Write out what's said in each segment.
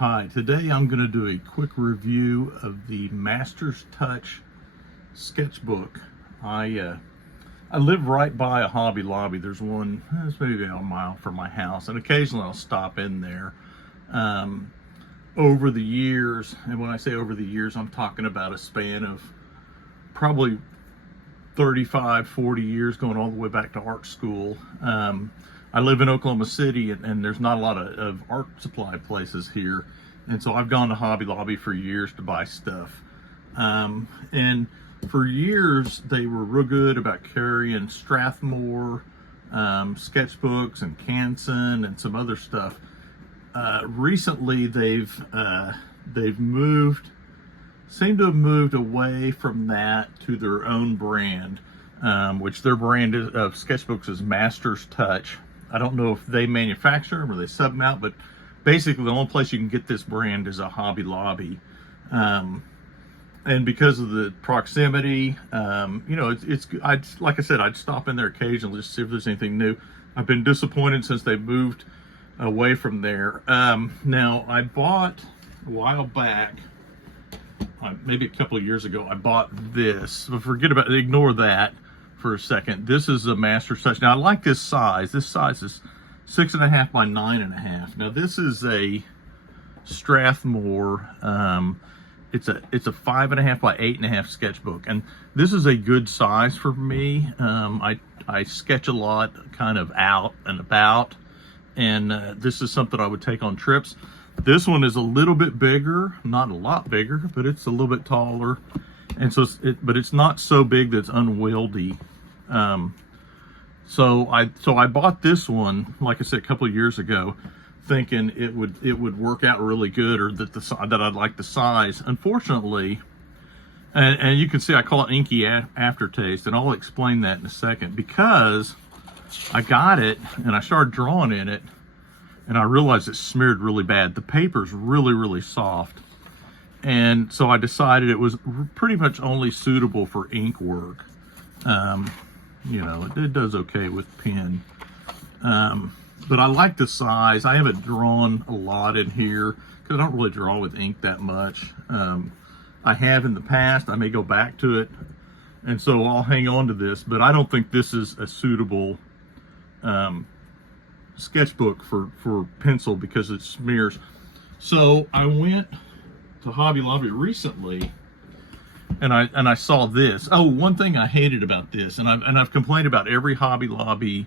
Hi, today I'm going to do a quick review of the Master's Touch sketchbook. I live right by a Hobby Lobby. There's one, it's maybe a mile from my house, and occasionally I'll stop in there. Over the years, and when I say over the years, I'm talking about a span of probably 35, 40 years, going all the way back to art school. I live in Oklahoma City, and there's not a lot of art supply places here. And so I've gone to Hobby Lobby for years to buy stuff. And for years, they were real good about carrying Strathmore sketchbooks and Canson and some other stuff. Recently, they've seem to have moved away from that to their own brand, which their brand of sketchbooks is Master's Touch. I don't know if they manufacture them or they sub them out, but basically the only place you can get this brand is a Hobby Lobby. And because of the proximity, you know, like I said, I'd stop in there occasionally just to see if there's anything new. I've been disappointed since they moved away from there. Now, I bought a while back, maybe a couple of years ago, I bought this. But ignore that for a second. This is a Master's Touch. Now, I like this size. This size is 6.5 by 9.5. Now, this is a Strathmore. It's a 5.5 by 8.5 sketchbook, and this is a good size for me. I sketch a lot, kind of out and about, and this is something I would take on trips. This one is a little bit bigger, not a lot bigger, but it's a little bit taller, and so but it's not so big that it's unwieldy. So I bought this one, like I said, a couple of years ago, thinking it would work out really good, or that I'd like the size. Unfortunately, and you can see I call it inky aftertaste, and I'll explain that in a second, because I got it and I started drawing in it, and I realized it smeared really bad. The paper's really, really soft. And so I decided it was pretty much only suitable for ink work. You know, it does okay with pen. But I like the size. I haven't drawn a lot in here because I don't really draw with ink that much. I have in the past. I may go back to it. And so I'll hang on to this, but I don't think this is a suitable sketchbook for pencil because it smears. So I went to Hobby Lobby recently, and I saw this. Oh, one thing I hated about this, and I've complained about every Hobby Lobby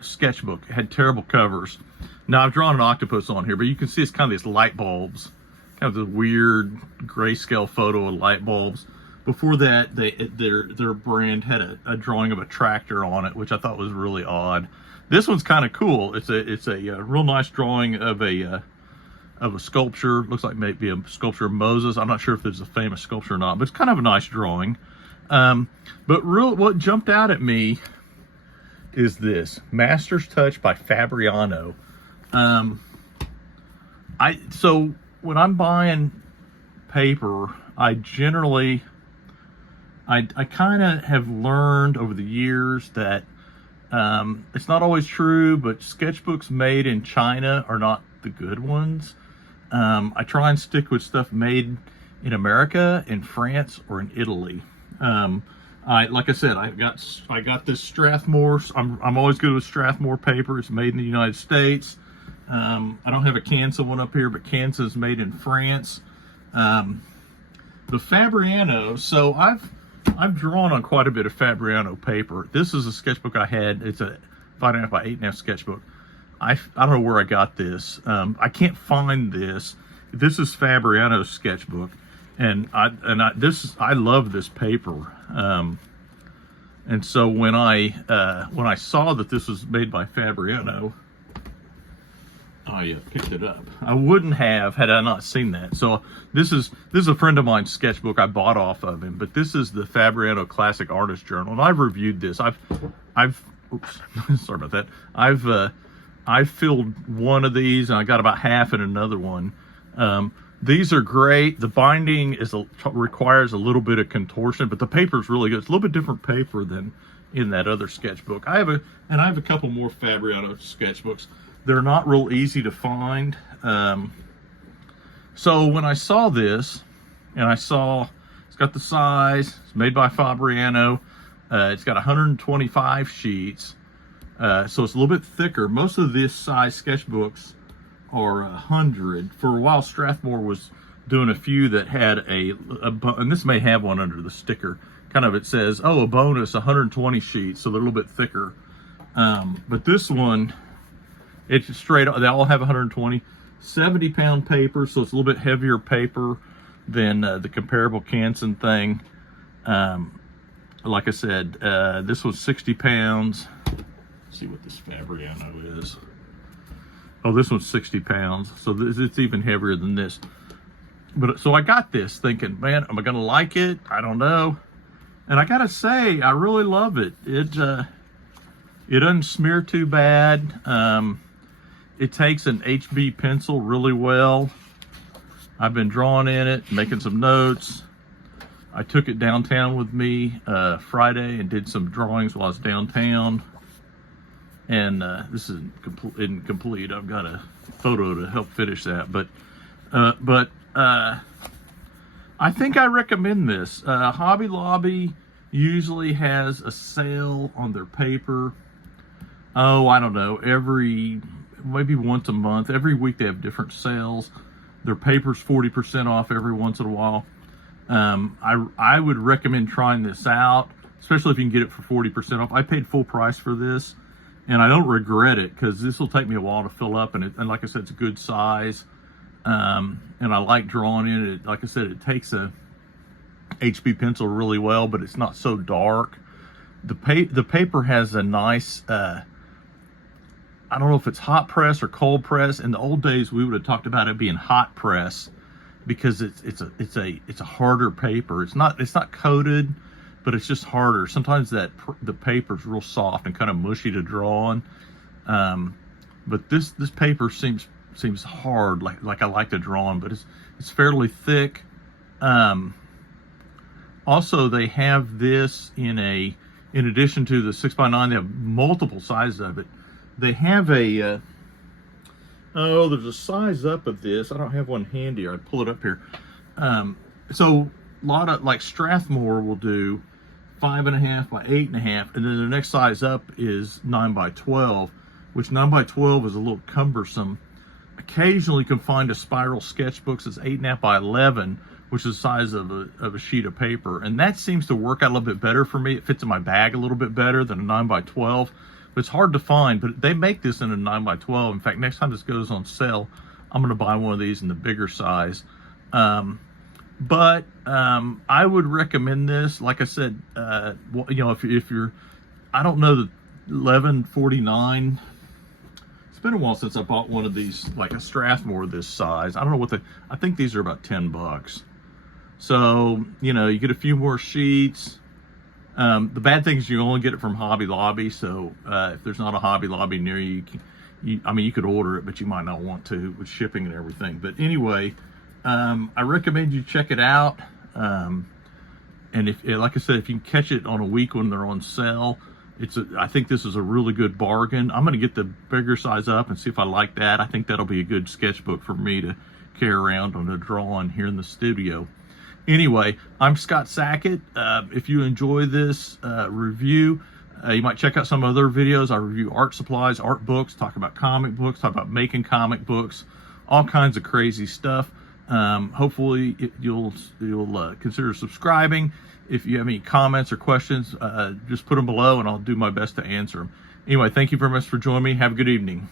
sketchbook. It had terrible covers. Now I've drawn an octopus on here, but you can see it's kind of these light bulbs, kind of the weird grayscale photo of light bulbs. Before that, their brand had a drawing of a tractor on it, which I thought was really odd. This one's kind of cool. It's a real nice drawing of a sculpture. Looks like maybe a sculpture of Moses. I'm not sure if there's a famous sculpture or not, but it's kind of a nice drawing. But what jumped out at me is this Master's Touch by Fabriano. So when I'm buying paper, I generally I kind of have learned over the years that it's not always true, but sketchbooks made in China are not the good ones. I try and stick with stuff made in America, in France, or in Italy. Like I said, I got this Strathmore. I'm always good with Strathmore paper. It's made in the United States. I don't have a Canson one up here, but Canson is made in France. The Fabriano. So I've drawn on quite a bit of Fabriano paper. This is a sketchbook I had. It's a 5.5 by 8.5 sketchbook. I don't know where I got this. I can't find this. This is Fabriano's sketchbook, and I love this paper. And so when I saw that this was made by Fabriano, I picked it up. I wouldn't have had I not seen that. So this is a friend of mine's sketchbook I bought off of him, but this is the Fabriano Classic Artist Journal, and I've reviewed this. Oops, sorry about that. I've filled one of these, and I got about half in another one. These are great. The binding requires a little bit of contortion, but the paper is really good. It's a little bit different paper than in that other sketchbook. I have a couple more Fabriano sketchbooks. they're not real easy to find. So when I saw this, and I saw it's got the size, it's made by Fabriano, it's got 125 sheets, so it's a little bit thicker. Most of this size sketchbooks are 100. For a while, Strathmore was doing a few that had and this may have one under the sticker, kind of, it says, oh, a bonus 120 sheets, so they're a little bit thicker. But this one, it's straight, they all have 120, 70-pound paper, so it's a little bit heavier paper than the comparable Canson thing. Like I said, this was 60 pounds. Let's see what this Fabriano is. Oh, this one's 60 pounds, so it's even heavier than this. But so I got this thinking, man, am I gonna like it? I don't know. And I gotta say, I really love it. It doesn't smear too bad. It takes an HB pencil really well. I've been drawing in it, making some notes. I took it downtown with me Friday and did some drawings while I was downtown. And this is incomplete. I've got a photo to help finish that. But I think I recommend this. Hobby Lobby usually has a sale on their paper. Oh, I don't know, maybe once a month. Every week they have different sales. Their paper's 40% off every once in a while. I would recommend trying this out, especially if you can get it for 40% off. I paid full price for this, and I don't regret it, because this will take me a while to fill up, and like I said, it's a good size. And I like drawing in it. Like I said, it takes a HB pencil really well, but it's not so dark. The paper has a nice, I don't know if it's hot press or cold press. In the old days, we would have talked about it being hot press, because it's a harder paper. It's not coated, but it's just harder. Sometimes the paper's real soft and kind of mushy to draw on. But this paper seems hard, like I like to draw on, but it's fairly thick. Also, they have this in addition to the 6x9, they have multiple sizes of it. They have there's a size up of this. I don't have one handy. I'd pull it up here. So a lot of, like, Strathmore will do 5.5 by 8.5, and then the next size up is 9x12, which 9x12 is a little cumbersome. Occasionally you can find a spiral sketchbook that's 8.5 by 11, which is the size of a sheet of paper, and that seems to work out a little bit better for me. It fits in my bag a little bit better than a 9x12. But it's hard to find, but they make this in a 9x12. In fact, next time this goes on sale, I'm going to buy one of these in the bigger size. But I would recommend this. Like I said, if you're, I don't know, the $11.49. It's been a while since I bought one of these, like a Strathmore this size. I don't know what I think these are about $10. So, you get a few more sheets. The bad thing is you only get it from Hobby Lobby, so if there's not a Hobby Lobby near you, you could order it, but you might not want to with shipping and everything. But anyway, I recommend you check it out. And like I said, if you can catch it on a week when they're on sale, I think this is a really good bargain. I'm going to get the bigger size up and see if I like that. I think that'll be a good sketchbook for me to carry around on a drawing here in the studio. Anyway, I'm Scott Sackett. If you enjoy this review, you might check out some other videos. I review art supplies, art books, talk about comic books, talk about making comic books, all kinds of crazy stuff. Hopefully you'll consider subscribing. If you have any comments or questions, just put them below and I'll do my best to answer them. Anyway, thank you very much for joining me. Have a good evening.